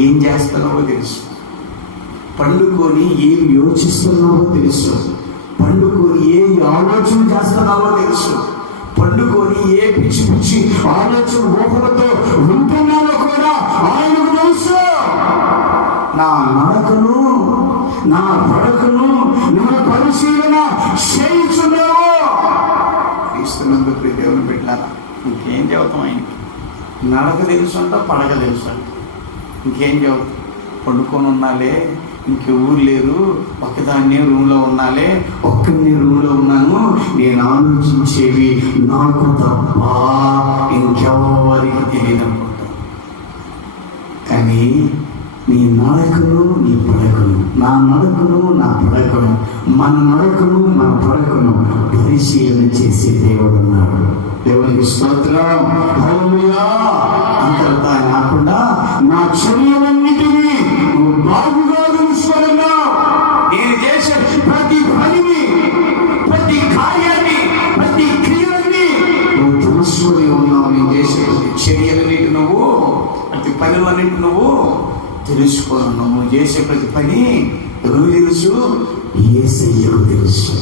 ఏం చేస్తున్నావో తెలుసు, పండుకొని ఏం యోచిస్తున్నావో తెలుసు, పండుకొని ఏ ఆలోచన చేస్తున్నావో తెలుసు, పండుకొని ఏ పిచ్చి పిచ్చి ఆలోచన ఊహలతో ఉంటున్నావో కూడా ఆయనకు తెలుసు. నా నడకను నా పడకను నువ్వు పరిశీలన చేయించున్నావు. ఇస్తున్నందుకు దేవుని పెట్టారా, ఇంకేం చెబుతాం ఆయనకి? నడక తెలుసు అంట, పడక తెలుసు అంట, ఇంకేం చెబుతాం? పండుకొని ఉన్నాలే, ఇంకెవరు లేరు, ఒక్కదాన్నే రూమ్లో ఉన్నాలే, ఒక్కరిని రూమ్లో ఉన్నాను, నేను ఆలోచించేవి నాకు తప్ప ఇంకెవరికి తెలియదు అనుకుంటాను. కానీ నీ నడకను నీ పడకను, నా నడకను నా పడకను, మన నడకను మన పడకను పరిశీలన చేసే దేవుడు ఉన్నాడు. దేవునికి స్తోత్రం. హల్లెలూయా. అంతటా కాకుండా నా చర్యలన్నిటినీ నువ్వు బాగుగా తెలుసుకున్నావు. నేను చేసే ప్రతి పనిని, ప్రతి కార్యాన్ని, ప్రతి క్రియని నువ్వు తెలుసుకొని ఉన్నావు. నేను చేసే ప్రతి చర్యలన్నిటి నువ్వు, ప్రతి పనులన్నిటి నువ్వు తెలుసుకొని ఉన్నావు. నువ్వు చేసే ప్రతి పని ఎవరికి తెలుసు? యేసయ్యకు తెలుసు.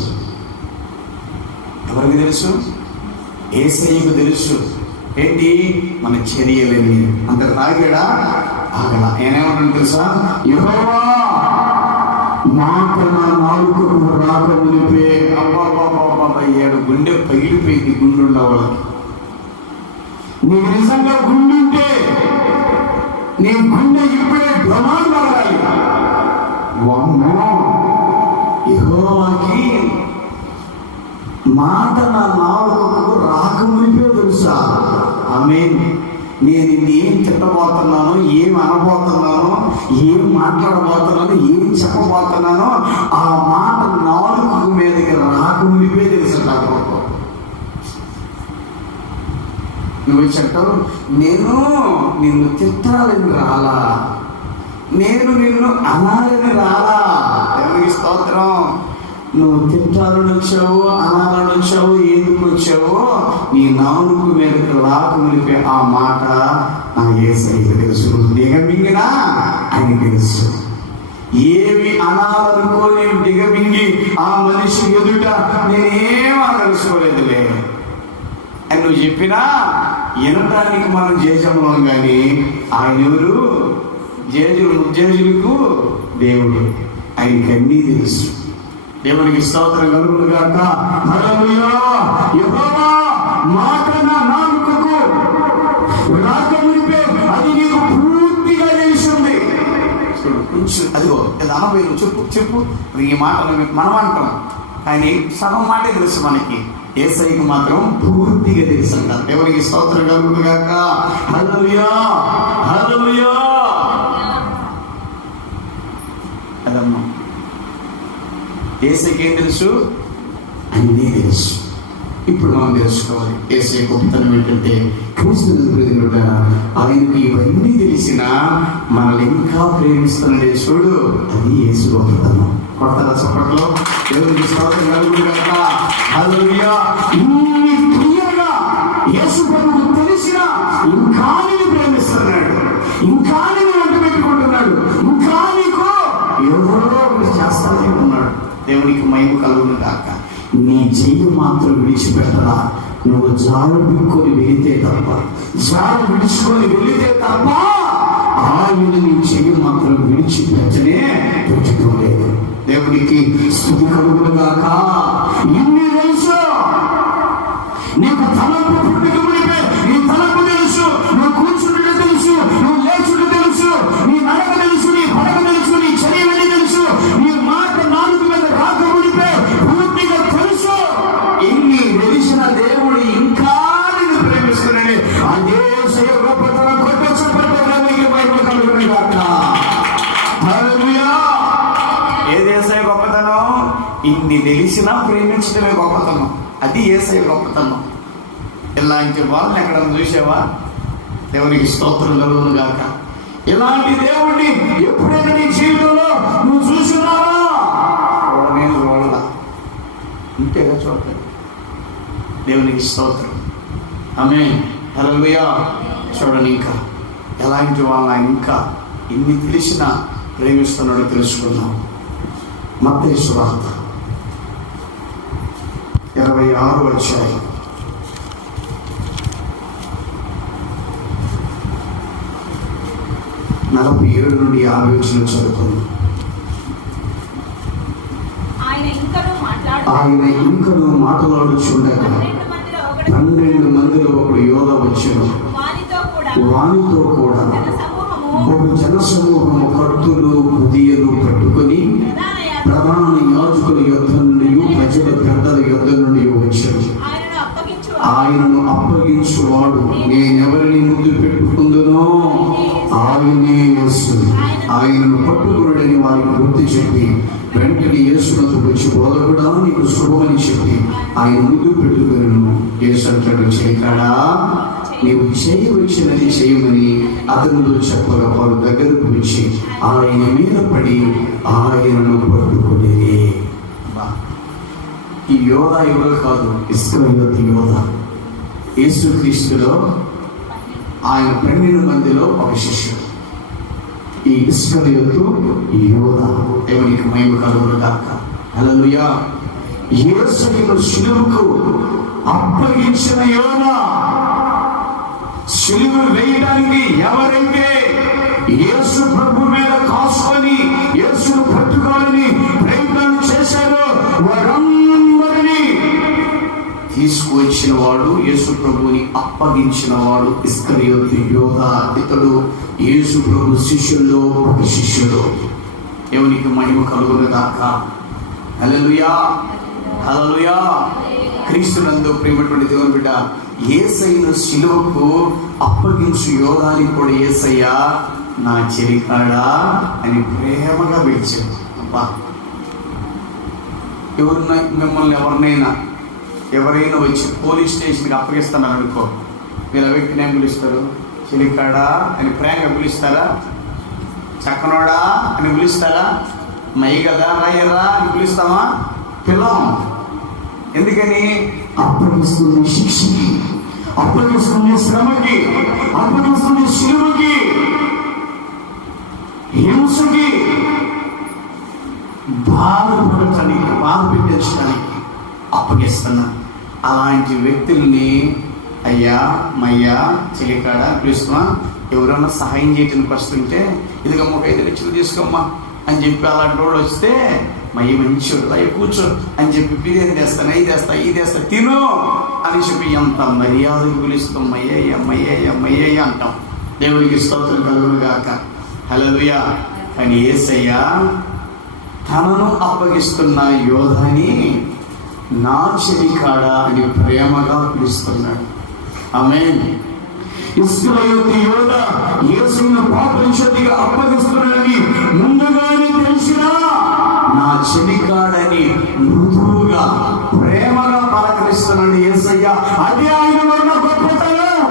ఎవరికి తెలుసు? యేసయ్యకు తెలుసు. ఏంటి? మన చర్యలని. అంత తాగాడా? ఆగలా. ఏమేమన్నా తెలుసా? యెహోవా మాట నా నాలుకకు రాక మునిపే. అబ్బాబాబాబా, ఏడు గుండె పగిలిపోయింది. గుండున్న వాళ్ళకి నీకు నిజంగా గుండుంటే నీ గుండె ఇప్పుడే ప్రమాదం పడాలి. యెహోవాకి మాట నా నాలుకకు రాక మునిపే తెలుసా. ఆమేన్. నేను ఏం తిట్టబోతున్నానో, ఏం అనబోతున్నానో, ఏం మాట్లాడబోతున్నానో, ఏం చెప్పబోతున్నానో ఆ మాట నాలుగు మీదకి రాక మునిపే తెలుసు. నువ్వు చెప్తావు, నేను నిన్ను తిట్టాలని రాలా, నేను నిన్ను అనాలని రాలా. ఎవరికి స్తోత్రం. నువ్వు తిట్టాలని వచ్చావు, అనాలని వచ్చావు, ఎందుకు వచ్చావో నీ నాలుగు మీదకి రాక మునిపే ఆ మాట నా యేసయ్యకు తెలుసు. నువ్వు దిగమింగినా ఆయన తెలుసు. ఏమి అనాలనుకోని దిగమింగి ఆ మనిషి ఎదుట నేనేం తెలుసుకోలేదులే అని నువ్వు చెప్పినా వినడానికి మనం జేజంలో, కానీ ఆయన ఎవరు? జేజులకు దేవుడు. ఆయనకి అన్నీ తెలుసు. దేవునికి స్తోత్రం కలుగును గాక. హల్లెలూయా. యెహోవా మాట నా నాలుకకు రాక మునిపే అది నీకు పూర్తిగా తెలిసింది. కొంచెం అదిగో అనబోయి చెప్పు ఈ మాట మనం అంటాం, కానీ సగం మాటే తెలుసు మనకి. యేసయ్యకు మాత్రం పూర్తిగా తెలుసు అంటారు. దేవునికి స్తోత్రం కలుగును గాక. హల్లెలూయా, హల్లెలూయా. అదమ్మా, యేసయ్యకి ఏం తెలుసు? అన్నీ తెలుసు. ఇప్పుడు మనం తెలుసుకోవాలి యేసయ్య గొప్పతనం ఏంటంటే, క్రీస్తుగా ఆయనకి ఇవన్నీ తెలిసినా మనల్ని ఇంకా ప్రేమిస్తున్నాడే చూడు, అది యేసు గొప్పతనం. కొడతారా చప్పట్లో? దేవునికి స్తోత్రం కలుగును గాక. హల్లెలూయా. ఇన్ని క్లియర్గా యేసు ప్రభువుకు తెలిసినా ఇంకా నేను ప్రేమిస్తున్నాడు, ఇంకా నేను వెంట పెట్టుకుంటున్నాడు, ఇంకా నీకు ఎవరో ఒకటి చేస్తానే ఉన్నాడు. దేవునికి మహిమ కలుగును గాక. నీ చెయ్యి మాత్రం విడిచిపెట్టరా. నువ్వు జారు బిక్కొని వెళితే తప్ప, జారు విడుచుకొని వెళితే తప్ప ఆయన నీ చెయ్యి మాత్రం విడిచిపెట్టనే పెట్టుకోలేదు. దేవునికి స్తుతి కలుగును గాక. ఇన్ని తెలుసు. నీకు తలంపు పుట్టుక మునిపే నీ తలంపు తెలుసు. నువ్వు కూర్చుంటే తెలుసు, నువ్వు లేచుంటే తెలుసు, నీ నడక తెలుసు, నీ పడక తెలుసు, నీ చర్యలని తెలుసు, నీ మాట నాలుగు మీద రాక మునిపే పూర్తిగా తెలుసు. ఇన్ని తెలిసిన దేవుడు ఇంకా నిన్ను ప్రేమిస్తున్నాడే. అదే గొప్పతనం కొట్టొచ్చు బైబిల్ కలుగును గాక. హల్లెలూయా. ఏ యేసయ్య గొప్పతనం? ఇన్ని తెలిసినా ప్రేమించడమే గొప్పతనం. అది యేసయ్య గొప్పతనం. ఇలాంటి వాళ్ళని ఎక్కడ చూసావా? దేవునికి స్తోత్రం కలుగును గాక. ఇలాంటి దేవుడిని ఎప్పుడైనా నీ జీవితంలో నువ్వు చూసినావా? నేను చూడాల, ఇంకేగా చూడలేదు. దేవునికి స్తోత్రం. ఆమేన్. హల్లెలూయా. చూడండి, ఇంకా ఎలాంటి వాళ్ళని ఆయన ఇంకా ఇన్ని తెలిసినా ప్రేమిస్తున్నాడో తెలుసుకున్నాం. మత్తయి సువార్త 26వ అధ్యాయం 47 నుండి 50 వచనం చదువుతుంది. ఆయన ఇంకను మాట్లాడుచుండగా 12 మందిలో ఒకడు యోధ వచ్చెను. వానితో కూడా బహు జనసమూహము కత్తులు బుదియలు పట్టుకొని ప్రధాన యాజకుల యొద్ద నుండి, ప్రజల పెద్దల యొద్ద నుండి వచ్చాడు. ఆయనను అప్పగించువాడు నేనెవరిని ముందు పెట్టుకుందునో ఆయనే యేసు. ఆయనను పట్టుకున్నాడని వారికి గుర్తు చెప్పి వెంటనే యేసునకు వచ్చి, బోధకుడా నీకు శుభమని చెప్పి ఆయన ముందు పెట్టుకున్నాను. యేసు అంటాడు, చేయకాడా నీవు చేయవచ్చినది చేయమని అతనితో చెప్పగా వారు దగ్గరకు వచ్చి ఆయన మీద పడి ఆయనను పట్టుకునేది. ఈ యోధ ఎవరు కాదు, ఇస్కరియోతు యోధ. యేసుక్రీస్తులో ఆయన 12 మందిలో ఒక శిష్యుడు. ఈ ఇస్కరియోతు యోధ. దేవునికి మహిమ కలుగును గాక. హల్లెలూయా. యేసును శిలువకు అప్పగించిన యోధ. శిలువ వేయడానికి ఎవరైతే యేసు ప్రభు మీద కాసుకొని యేసును పట్టుకోవాలని ప్రయత్నం చేశారో వారందరినీ తీసుకువచ్చిన వాడు, యేసు ప్రభుని అప్పగించిన వాడు ఇస్కరియోతు యోధా. ఇతడు యేసు ప్రభు శిష్యుల్లో ఒక శిష్యుడు. దేవునికి మహిమ కలుగును గాక. హల్లెలూయా, హల్లెలూయా. క్రీస్తునందు ప్రియమైనటువంటి దేవుని బిడ్డ, యేసయ్యను సిలువకు అప్పగించు యోధాని కూడా యేసయ్య నా చెలికాడా అని ప్రేమగా పిలిచాడు. అబ్బా, మిమ్మల్ని ఎవరైనా వచ్చి పోలీస్ స్టేషన్కి అప్పగిస్తున్నారు అనుకో, మీరు ఆ వ్యక్తిని ఏం పిలుస్తారు? చెలికాడా అని ప్రేమగా పిలుస్తారా? చక్కనోడా అని పిలుస్తారా? మై కదా రాయరా అని పిలుస్తామా? పిలం. ఎందుకని? అప్పగిస్తుంది శిక్షకి, అప్పగిస్తుంది శ్రమకి, అప్పగిస్తుంది శిలువకి, హింసకి, బాధపడటానికి, బాధ పెట్టించడానికి అప్పగిస్తున్నా. అలాంటి వ్యక్తుల్ని అయ్యా, మయ్యా, చెలికాడ పిలుస్తున్నా. ఎవరైనా సహాయం చేయటానికి వస్తుంటే ఇదిగమ్మ 5 లక్షలు తీసుకోమ్మా అని చెప్పి అలాంటి వాడు వస్తే మయ్య మంచోడు, అయ్యి కూర్చో అని చెప్పి బిర్యానీ తెస్తాను, ఇది తెస్తా తిను అని చెప్పి ఎంత మర్యాదకు పిలుస్తాం. మయ్యయ్య అంటాం. దేవునికి స్తోత్రం కలుగును గాక. హల్లెలూయా. కానీ యేసయ్య తనను అప్పగిస్తున్న యోధాని నా చెలికాడా అని ప్రేమగా పిలుస్తున్నాడు. ఆమేన్. ఇస్కరియోతు యోధా యేసును పాపనిషత్తుగా అప్పగిస్తున్నాడని ముందుగానే తెలిసినా నా చెలికాడని మృదువుగా ప్రేమగా పలకరిస్తున్నాడు యేసయ్య. అదే ఆయన ఉన్న గొప్పతనం.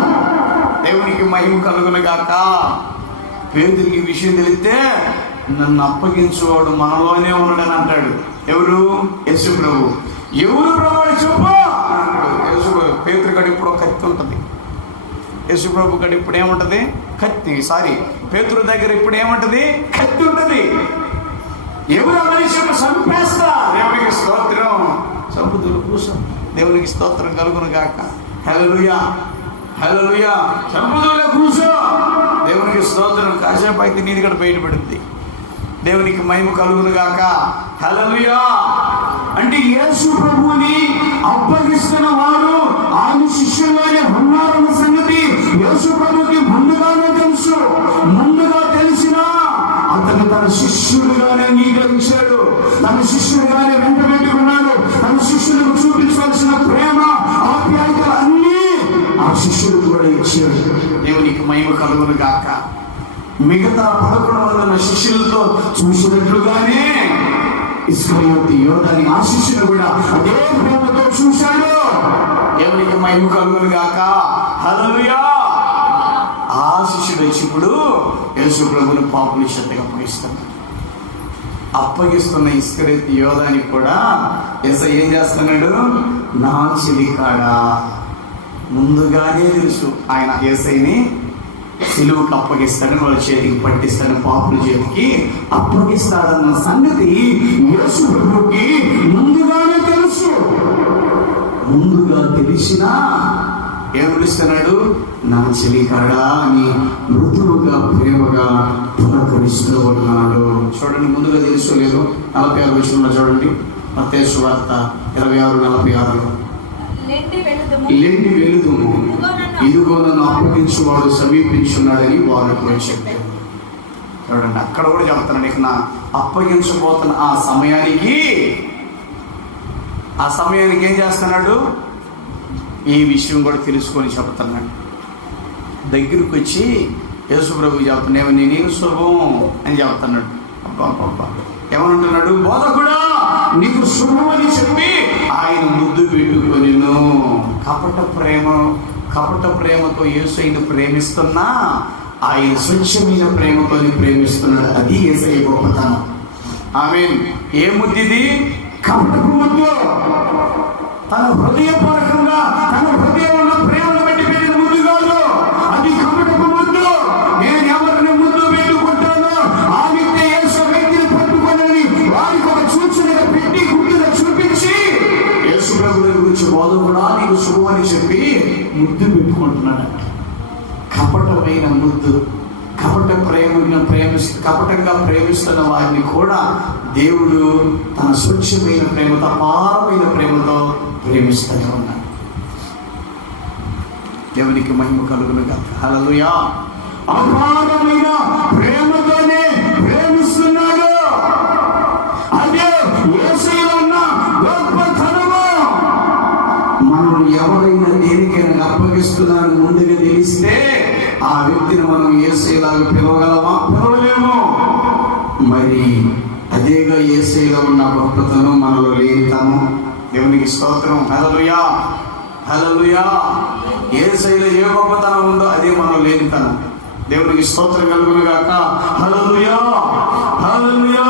దేవునికి మహిమ కలుగును గాక. పేతురుకి ఈ విషయం తెలిస్తే నన్ను అప్పగించువాడు మనలోనే ఉన్నాడని అంటాడు. ఎవరు? యేసు ప్రభు. ఎవరు ప్రభు చెప్పు యేసు. పేతురు గడి ఇప్పుడు కత్తి ఉంటుంది. యేసు ప్రభు గడి ఇప్పుడు ఏముంటది? కత్తి. పేతురు దగ్గర ఇప్పుడు ఏముంటది? కత్తి ఉంటుంది. ఎవరు మనిషిని చంపేస్తా. దేవునికి స్తోత్రం. చంపుదులు కూర్చో. దేవునికి స్తోత్రం కలుగును గాక. హల్లెలూయా, హల్లెలూయా. చంపుదులే కూర్చో. దేవునికి స్తోత్రం. కాసేపు అయితే నీది కూడా బయటపడుద్ది. దేవునికి మహిమ కలుగును గాక. హల్లెలూయా. అంటే యేసు ప్రభువుని అప్పగిస్తున్న వారు ఆయన శిష్యులుగానే ఉన్నారన్న సంగతి యేసు ప్రభుకి ముందుగానే తెలుసు. ముందుగా తెలిసినా అతను తన శిష్యుడుగానే అంగీకరించాడు. తన శిష్యుడుగానే వెంట పెట్టుకున్నాడు. తన శిష్యులకు చూపించవలసిన ప్రేమ, ఆప్యాయతలు అన్నీ ఆ శిష్యుడు కూడా ఇచ్చాడు. దేవునికి మహిమ కలుగును గాక. మిగతా 11 మంది శిష్యులతో చూసినట్లుగానే ఇస్కరియోతు యోధాని ఆ శిష్యుడు కూడా అదే ప్రేమతో చూశాడు. దేవునికి మహిమ కలుగును గాక. హల్లెలూయా. ఆ శిష్యుడు వచ్చి ఇప్పుడు యేసు ప్రభువును పాపనిషత్తుగా అప్పగిస్తున్న ఇస్కరియోతు యోధానికి కూడా యేసయ్య ఏం చేస్తున్నాడు? నా చెలికాడా. ముందుగానే తెలుసు ఆయన యేసయ్యని సిలువకు అప్పగిస్తాడని, వాళ్ళ చేతికి పట్టిస్తాడని, పాపుల చేతికి అప్పగిస్తాడన్న సంగతి యేసు ప్రభువుకి ముందుగానే తెలుసు. ముందుగా తెలిసినా ఏం పిలుస్తున్నాడు? నా చెలికాడా అని మృదువుగా ప్రేమగా పునకరిస్తూ ఉన్నాడు. చూడండి, ముందుగా తెలుసుకోలేదు. 46 వచనంలో చూడండి. మత్తయి సువార్త 26:46. లెండి వెలుదుము, ఇదిగో నన్ను అప్పగించువాడు సమీపించున్నాడని వారికి చెప్పారు. చూడండి, అక్కడ కూడా చెప్తున్నాడు. ఇక నా అప్పగించబోతున్న ఆ సమయానికి ఏం చేస్తున్నాడు? ఈ విషయం కూడా తెలుసుకొని చెప్తున్నాడు. దగ్గరికి వచ్చి యేసు ప్రభు చెప్తున్నాడు, నేను శుభం అని చెప్తున్నాడు. అబ్బా ఏమనుంటున్నాడు? బోధకుడా నీకు శుభం అని చెప్పి ఆయన ముద్దు పెట్టుకొనిను. కపట ప్రేమతో యేసయ్యను ప్రేమిస్తున్నా ఆయన స్వచ్ఛమైన ప్రేమతో ప్రేమిస్తున్నాడు. అది యేసయ్య గొప్పతనం. ఆమేన్. ఏ ముద్దిది? కపటపు ముద్దు. తన హృదయపూర్వకంగా తన హృదయంలో ప్రేమను పెట్టి పెట్టిన ముద్దు కాదు. అది కపటపు ముద్దు. నేను ఎవరిని ముద్దు పెట్టుకుంటానో ఆ వ్యక్తి యేసు వ్యక్తిని పట్టుకోనని వారికి ఒక సూచనగా పెట్టి గుర్తుగా చూపించి యేసు ప్రభువుల గురించి బోధకుడా నీకు శుభం అని చెప్పి ముద్దు పెట్టుకుంటున్నాడు. కపటమైన ముద్దు. కపటంగా ప్రేమిస్తున్న వారిని కూడా దేవుడు తన స్వచ్ఛమైన ప్రేమతో, అపారమైన ప్రేమతో ప్రేమిస్తూనే ఉన్నాడు. దేవునికి మహిమ కలుగును గాక. హల్లెలూయా. అపారమైన ప్రేమతోనే ప్రేమిస్తున్నాడు. అదే యేసులో ఉన్న గొప్పతనము. మనం ఎవరైనా దేనికైనా అప్పగిస్తున్నారని ముందుగా తెలిస్తే ఆ వ్యక్తిని మనం యేసులాగా పిలవగలమా? పిలవలేము. మరి అదేగా యేసులో ఉన్న గొప్పతనం మనలో లేనితనం. దేవునికి స్తోత్రం. హల్లెలూయా, హల్లెలూయా. యేసులో ఏ గొప్పతనం ఉందో అదే మనలో లేనితనం. దేవునికి స్తోత్రం కలుగును గాక. హల్లెలూయా, హల్లెలూయా.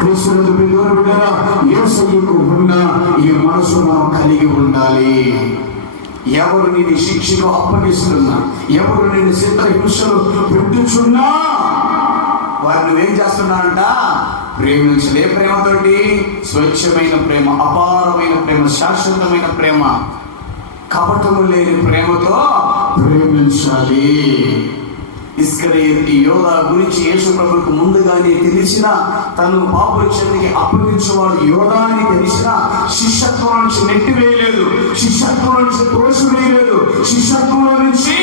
క్రీస్తునందు ప్రియమైన బిడ్డలారా, యేసయ్యకు ఉన్న ఈ మనసు మనం కలిగి ఉండాలి. ఎవరు నిన్ను శిక్షకు అప్పగిస్తున్నా, ఎవరు నిన్ను చిత్రహింసలు పెట్టుచున్నా వారు నువ్వేం చేస్తున్నారంట? ప్రేమించలే. ప్రేమతోటి స్వచ్ఛమైన ప్రేమ, అపారమైన ప్రేమ, శాశ్వతమైన ప్రేమ, కపటము లేని ప్రేమతో ప్రేమించాలి. ఇస్కరియోతు యోధా గురించి యేసు ప్రభువుకు ముందుగానే తెలిసిన, తను పాపుల చేతికి అప్పగించేవాడు యోధా అని తెలిసిన, శిష్యత్వం నుంచి నెట్టివేయలేదు, శిష్యత్వం నుంచి త్రోసివేయలేదు, శిష్యత్వంలో నుంచి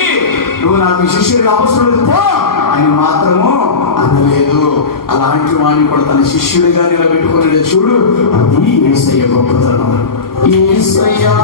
నువ్వు నాకు శిష్యుడిగా అవసరం పో అని మాత్రము అనలేదు. అలాంటి వాడిని కూడా తన శిష్యుడిగా నిలబెట్టుకున్నాడు. చూడు, అది యేసయ్య గొప్పతనం. యేసయ్యా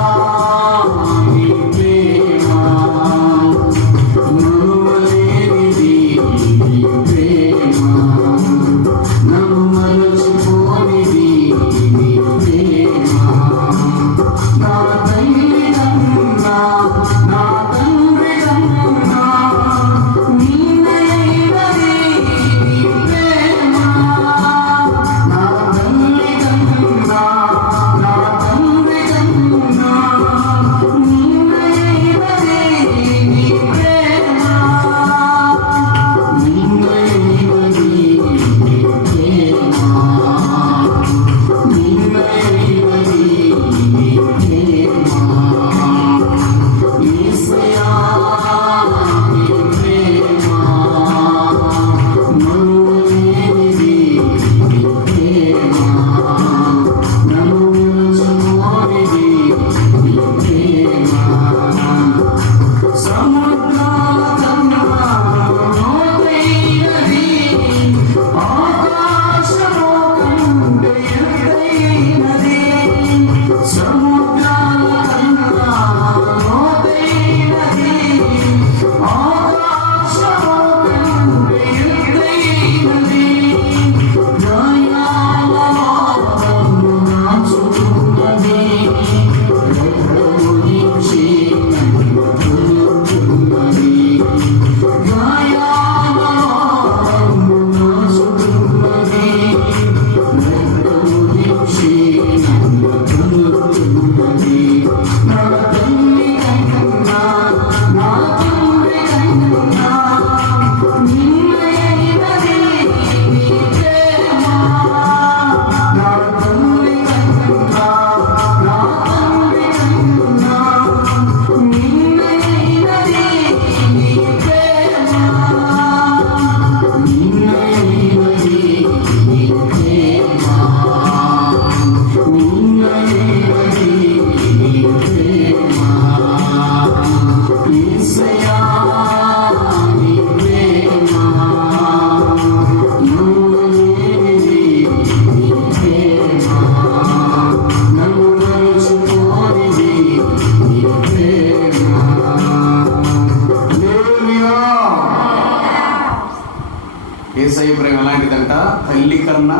యేసయ్య ప్రేమ ఎలాంటిదంట? తల్లి కన్నా,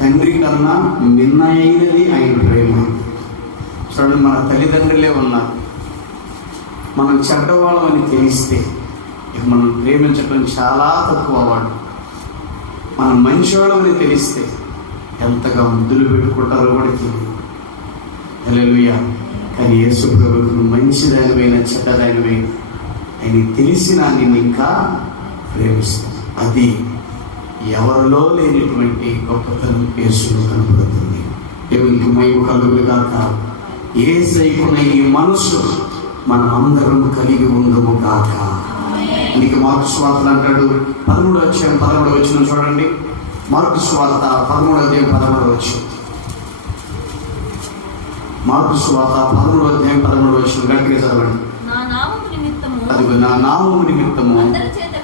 తండ్రి కన్నా మిన్నైనది ఆయన ప్రేమ. చూడండి, మన తల్లిదండ్రులే ఉన్నారు. మనం చెడ్డవాళ్ళం అని తెలిస్తే మనం ప్రేమించడం చాలా తక్కువ. వాడు మనం మంచివాళ్ళం అని తెలిస్తే ఎంతగా ముద్దులు పెట్టుకుంటారో కూడా తెలియదు. హల్లెలూయా. కానీ యేసు ప్రభువుకు మంచిదానివైన చెడ్డదానివైన ఆయనకి తెలిసిన నిన్ను ఇంకా ప్రేమిస్తాం. అది ఎవరిలో లేనిటువంటి గొప్పతనం యేసులో కనపడుతుంది. దేవునికి మహిమ కలుగును గాక. యేసయ్యకున్న ఈ మనసు మనం అందరం కలిగి ఉందము గాక. అందుకే మార్కు సువార్తలు అంటాడు 13వ అధ్యాయం 13వ వచనం చూడండి. మార్కు సువార్త 13వ అధ్యాయం 13వ వచనం. మార్కు సువార్త 13వ అధ్యాయం 13వ వచనం గట్టిగా చదవండి. అదిగో నా నామము నిమిత్తము అందరి చేత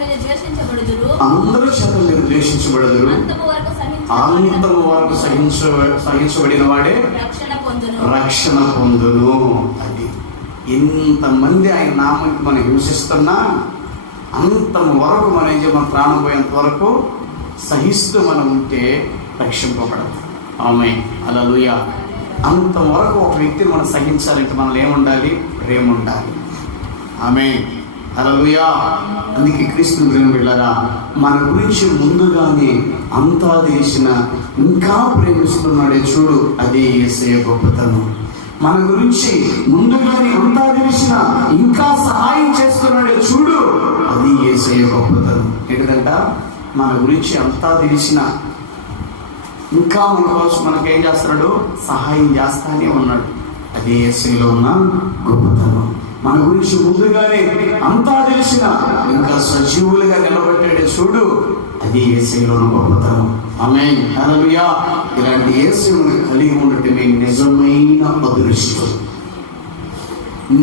మీరు ద్వేషించబడదురు, అంతము వరకు సహించబడిన వాడే రక్షణ పొందును. అది ఎంతమంది ఆయన నామానికి మనం హింసిస్తున్నా అంత వరకు మనం ఏం చేయాలి, మన ప్రాణం పోయేంత వరకు సహిస్తూ మనం ఉంటే రక్షింపబడదు. ఆమేన్, హల్లెలూయా. అంతవరకు ఒక వ్యక్తిని మనం సహించాలంటే మనలో ఏముండాలి? ప్రేమ ఉండాలి. ఆమేన్, హల్లెలూయా. అందుకే క్రీస్తు ప్రేమికులారా, మన గురించి ముందుగానే అంతా తెలిసిన ఇంకా ప్రేమిస్తున్నాడే చూడు, అది యేసయ్య గొప్పతనం. మన గురించి ముందుగానే అంతా తెలిసిన ఇంకా సహాయం చేస్తున్నాడే చూడు, అది యేసయ్య గొప్పతనం. ఎందుకంట మన గురించి అంతా తెలిసిన ఇంకా మన కోసం మనకేం చేస్తున్నాడు? సహాయం చేస్తానే ఉన్నాడు. అది యేసయ్యలో ఉన్న గొప్పతనం. మన గురించి ముందుగానే అంతా తెలిసిన ఇంకా సజీవులుగా నిలబెట్టాడే చూడు, అది యేసయ్యలో ఉన్న గొప్పతనం. ఆమేన్, హల్లెలూయా. ఇలాంటి యేసుని కలిగి ఉండటమే నిజమైన అదృష్టం.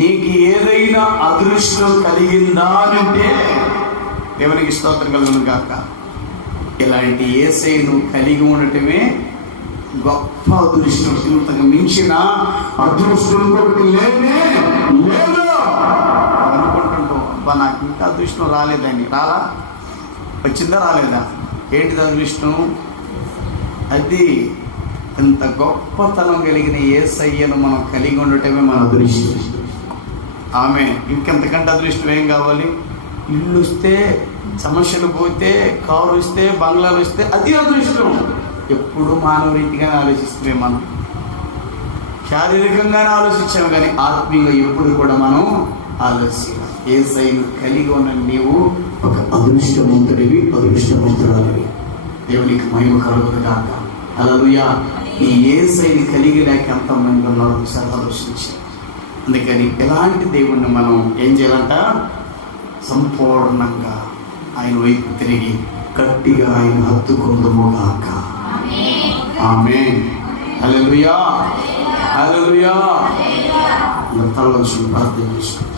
నీకు ఏదైనా అదృష్టం కలిగిందా అంటే దేవునికి స్తోత్రం కలుగును గాక. ఇలాంటి యేసయ్యను కలిగి ఉండటమే గొప్ప అదృష్టం. ఇంతకు మించిన అదృష్టం ఇంకొకటి లేనే లేదు. అనుకుంటుంటాం, అబ్బా నాకు ఇంకా అదృష్టం రాలేదని. వచ్చిందా రాలేదా? ఏంటిది అదృష్టం? అది ఇంత గొప్పతనం కలిగిన యేసయ్యను మనం కలిగి ఉండటమే మన అదృష్టం. ఆమె ఇంకెంతకంటే అదృష్టం ఏం కావాలి? ఇల్లు వస్తే, సమస్యలు పోతే, కారు వస్తే, బంగ్లాలు వస్తే అది అదృష్టం. ఎప్పుడు మానవ రీతిగానే ఆలోచిస్తే మనం శారీరకంగానే ఆలోచించాము, కానీ ఆత్మీయంగా ఎప్పుడు కూడా మనం ఆలోచించాలి. యేసయ్యను కలిగి ఉన్న నీవు ఒక అదృష్టవంతుడివి, అదృష్టవంతురాలివి. దేవునికి మహిమ కలుగును గాక. హల్లెలూయా. ఈ యేసయ్యను కలిగి లేక ఎంతమంది ఉన్నారో ఒకసారి ఆలోచించి. అందుకని ఎలాంటి దేవుణ్ణి మనం ఏం చేయాలంట? సంపూర్ణంగా ఆయన వైపు తిరిగి గట్టిగా ఆయన హత్తుకుందుము గాక. ఆమేన్, హల్లెలూయా, హల్లెలూయా. తలవంచుకొని ప్రార్థన చేసుకోండి.